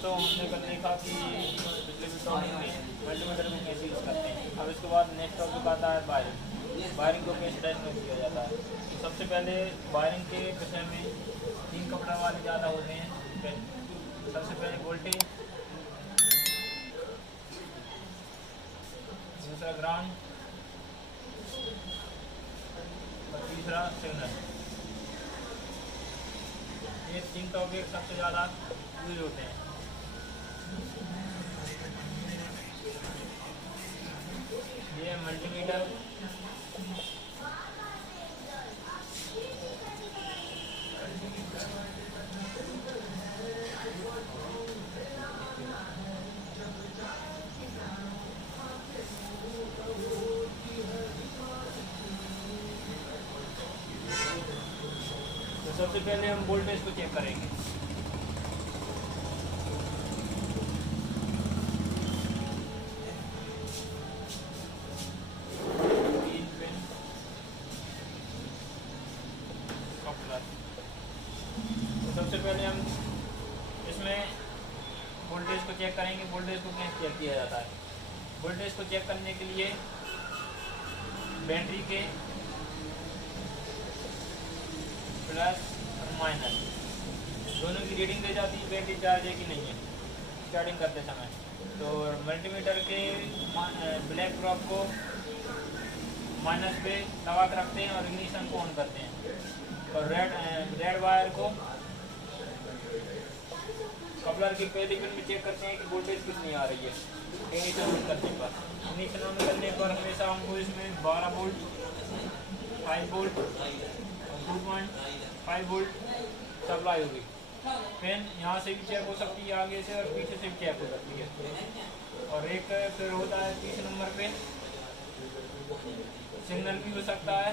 दोस्तों हमने कल देखा कि पिछले वीडियो में मल्टीमीटर को कैसे यूज़ करते हैं। अब इसके बाद नेक्स्ट टॉपिक आता है वायरिंग। वायरिंग को कैसे टाइप में किया जाता है। तो सबसे पहले वायरिंग के विषय में 3 कपड़ा वाले ज़्यादा होते हैं। सबसे पहले वोल्टेज, दूसरा ग्राउंड और तीसरा सिग्नल। ये 3 टॉपिक सबसे ज़्यादा यूज होते हैं। ये मल्टीमीटर, तो सबसे पहले हम वोल्टेज को चेक करेंगे। तो सबसे पहले हम इसमें वोल्टेज को चेक करेंगे। वोल्टेज को कैसे चेक किया जाता है। वोल्टेज को चेक करने के लिए बैटरी के प्लस और माइनस दोनों की रीडिंग दे जाती है। बैटरी चार्ज है कि नहीं है स्टार्टिंग करते समय। तो मल्टीमीटर के ब्लैक ड्रॉप को माइनस पे दबा कर रखते हैं और इग्निशन को ऑन करते हैं। और रेड वायर को कपलर की पहली पिन में चेक करते हैं कि वोल्टेज कितनी आ रही है। इग्निशन ऑन करने पर हमेशा हमको इसमें 12 वोल्ट, 5 वोल्ट, 2.5 वोल्ट सप्लाई होगी। पिन यहाँ से भी चेक हो सकती है, आगे से और पीछे से भी चेक हो सकती है। और एक फिर होता है 30 नंबर पे सिग्नल भी हो सकता है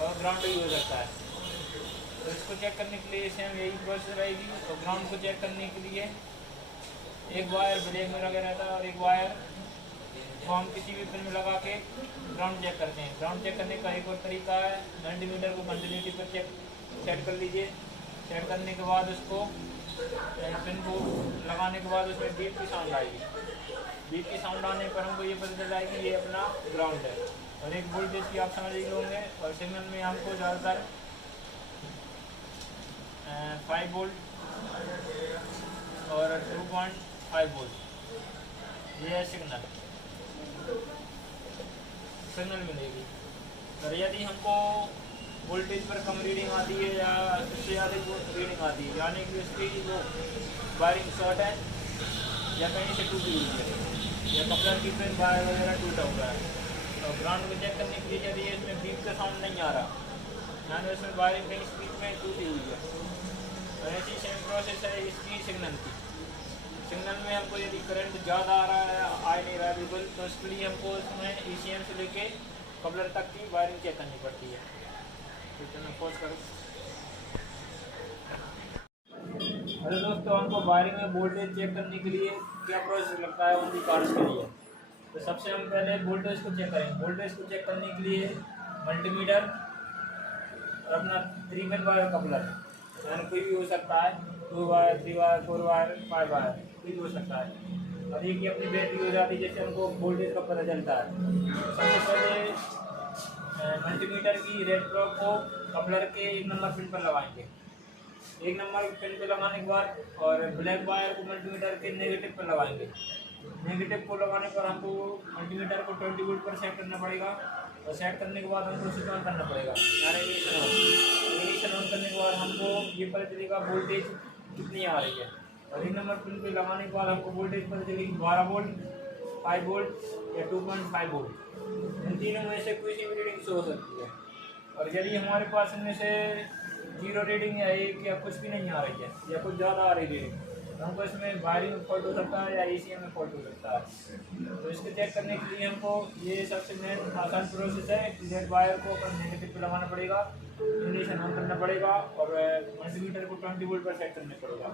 और ग्राउंड भी हो सकता है। तो इसको चेक करने के लिए सेम यही प्रोसेस रहेगी। तो ग्राउंड को चेक करने के लिए एक वायर ब्लैक में लगा रहता है और एक वायर को हम किसी भी पिन में लगा के ग्राउंड चेक करते हैं। ग्राउंड चेक करने का एक और तरीका है, मल्टीमीटर को कंटिन्यूटी पर सेट कर लीजिए। सेट करने के बाद उसको पिन को लगाने के बाद उसमें बीप की साउंड आएगी। बीप की साउंड आने पर हमको ये पता चल जाएगी ये अपना ग्राउंड है। और एक वोल्टेज की आप समझ ही होंगे। और सिग्नल में हमको ज़्यादातर 5 वोल्ट और 2.5 वोल्ट ये है सिग्नल मिलेगी। और यदि हमको वोल्टेज पर कम रीडिंग आती है या इससे ज़्यादा रीडिंग आती है, यानी कि उसकी वो वायरिंग शॉर्ट है या कहीं से टूटी हुई है या कपलर की पिन वायर वगैरह टूटा हुआ है। तो ग्राउंड को चेक करने के लिए यदि इसमें बीप का साउंड नहीं आ रहा, यानी उसमें वायरिंग कहीं स्पीड में टूटी हुई है। और ऐसी सेम प्रोसेस है इसकी सिग्नल की। सिग्नल में हमको यदि करंट ज़्यादा आ रहा है, आ नहीं रहा है बिल्कुल, तो उसके लिए हमको इसमें ECM से लेके कपलर तक की वायरिंग चेक करनी पड़ती है। तो मैं पॉज करूँ। हेलो दोस्तों, हमको वायरिंग में वोल्टेज चेक करने के लिए क्या प्रोसेस लगता है उनकी कार्ड्स के लिए। तो सबसे हम पहले वोल्टेज को चेक करेंगे। वोल्टेज को चेक करने के लिए मल्टीमीटर और अपना 3 पिन वायर कपलर, यानी कोई भी हो सकता है, 2 वायर, 3 वायर, 4 वायर, 5 वायर, कोई भी हो सकता है। और एक ही अपनी बैटरी हो जाती है, जैसे हमको वोल्टेज का पता चलता है। सबसे पहले मल्टीमीटर की रेड ड्रॉप को कपलर के 1 नंबर पिन पर लगाएंगे। 1 नंबर पिन पर लगाने के बाद और ब्लैक वायर को मल्टीमीटर के नेगेटिव पर लगाएंगे। नेगेटिव को लगाने पर हमको मल्टीमीटर को 20 वोल्ट पर सेट करना पड़ेगा। और सेट करने के बाद हमको स्विच ऑन करना पड़ेगा, यानी इग्निशन ऑन करने के बाद हमको ये पता चलेगा वोल्टेज कितनी आ रही है। और 1 नंबर पिन पे लगाने के बाद हमको वोल्टेज पता चलेगी 12 वोल्ट, 5 वोल्ट या 2.5 वोल्ट। इन तीनों में से कोई सी भी रीडिंग शो हो सकती है। और यदि हमारे पास इनमें से 0 रीडिंग या 1 या कुछ भी नहीं आ रही है या कुछ ज़्यादा आ रही रीडिंग, तो हमको इसमें वायरिंग में फॉल्ट हो सकता है या ECM में फॉल्ट हो सकता है। तो इसको चेक करने के लिए हमको ये सबसे मेन आसान प्रोसेस है कि रेड वायर को अपन नेगेटिव पे लगाना पड़ेगा, इग्निशन ऑन करना पड़ेगा और मल्टीमीटर को 20 वोल्ट पर सेट करना पड़ेगा।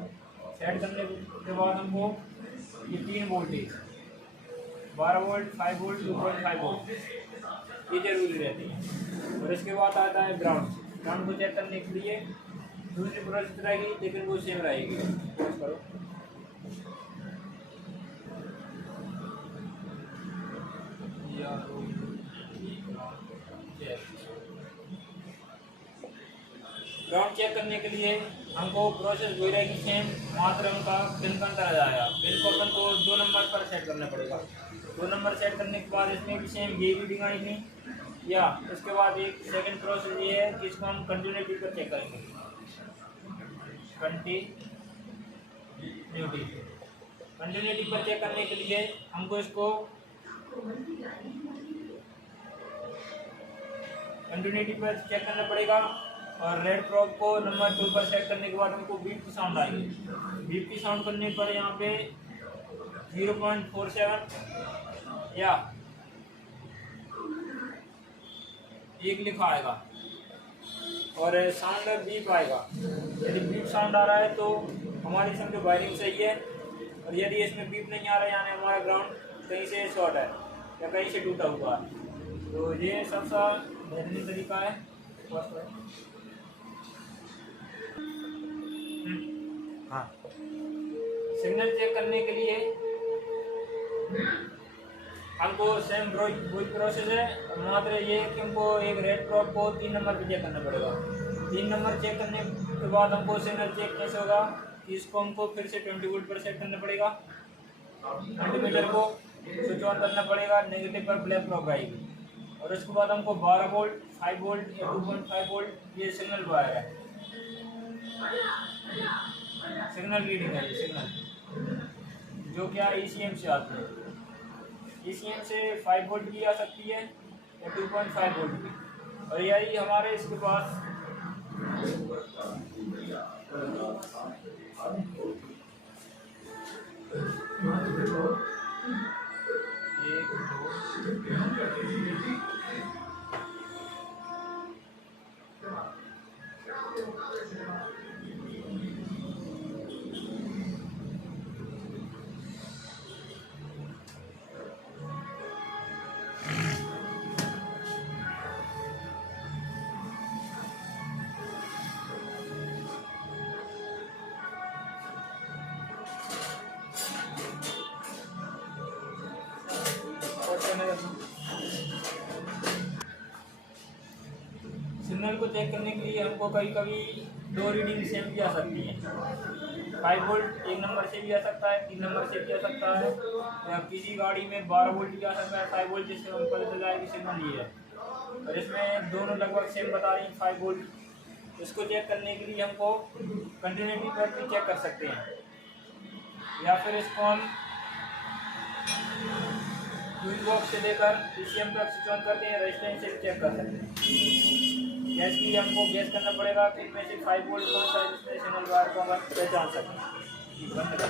सेट करने के बाद हमको ये 3 वोल्टेज 12 वोल्ट, 5 वोल्ट, 2.5 वोल्ट ये जरूरी रहती है। और इसके बाद आता है ग्राउंड। ग्राउंड को चेक करने के लिए दूसरी प्रोसेस रहेगी लेकिन वो सेम रहेगी। पॉज करो। ग्राउंड चेक करने के लिए हमको प्रोसेस वही रहेगी सेम, मात्र उनका पिन का अंतर आ जाएगा। पिन को अपन को 2 नंबर पर सेट करना पड़ेगा। 2 नंबर सेट करने के बाद इसमें भी सेम ये रीडिंग आएगी, या उसके बाद एक सेकंड प्रोसेस ये है कि इसको हम कंटिन्यूटी पर चेक करेंगे। कंटिन्यूटी पर चेक करने के लिए हमको इसको कंटिन्यूटी पर चेक करना पड़ेगा, और रेड प्रोब को नंबर 2 पर सेट करने के बाद हमको बीप की साउंड आएगी। बीप की साउंड करने पर यहाँ पे 0.47 या 1 लिखा आएगा, और साउंड बीप आएगा। यदि बीप साउंड आ रहा है तो हमारी समझो वायरिंग सही है, और यदि इसमें बीप नहीं आ रहा है यानी हमारा ग्राउंड कहीं से शॉर्ट है या कहीं से टूटा हुआ है। तो ये सबसे बेहतरीन तरीका है। हाँ, सिग्नल चेक करने के लिए हमको सेम वही प्रोसेस है, मात्र ये कि हमको एक रेड प्रोब को 3 नंबर पे चेक करना पड़ेगा। 3 नंबर चेक करने के बाद हमको सिग्नल चेक कैसे होगा कि इसको हमको फिर से 20 वोल्ट पर सेट करना पड़ेगा। मल्टीमीटर को स्विच ऑन करना पड़ेगा, नेगेटिव पर ब्लैक प्रोब आएगी, और उसके बाद हमको 12 वोल्ट, 5 वोल्ट या 2.5 वोल्ट ये सिग्नल वायर है, सिग्नल रीडिंग है ये सिग्नल, जो क्या ECM से आती है। ECM से 5 वोल्ट की आ सकती है या 2.5 वोल्ट की, और यही हमारे इसके पास सिग्नल को चेक करने के लिए हमको कभी कभी 2 रीडिंग सेम भी आ सकती हैं। 5 वोल्ट 1 नंबर से भी आ सकता है, 3 नंबर से भी आ सकता है, या किसी गाड़ी में 12 वोल्ट भी आ सकता है 5 वोल्ट, जिससे हमको पता चल जाए कि सिग्नल ये है। और इसमें दोनों लगभग सेम बता रही हैं 5 वोल्ट। इसको चेक करने के लिए हमको कंटिन्यूटी पर भी चेक कर सकते हैं, या फिर इसको हम फ्यूज बॉक्स से लेकर ECM तक स्विच ऑन करते हैं, रेजिस्टेंस से चेक कर सकते हैं। गैस की हमको गैस करना पड़ेगा कि इनमें से 5 वोल्ट कौन सा है जिसमें सिग्नल वायर को हम पहचान सकें। बंद कर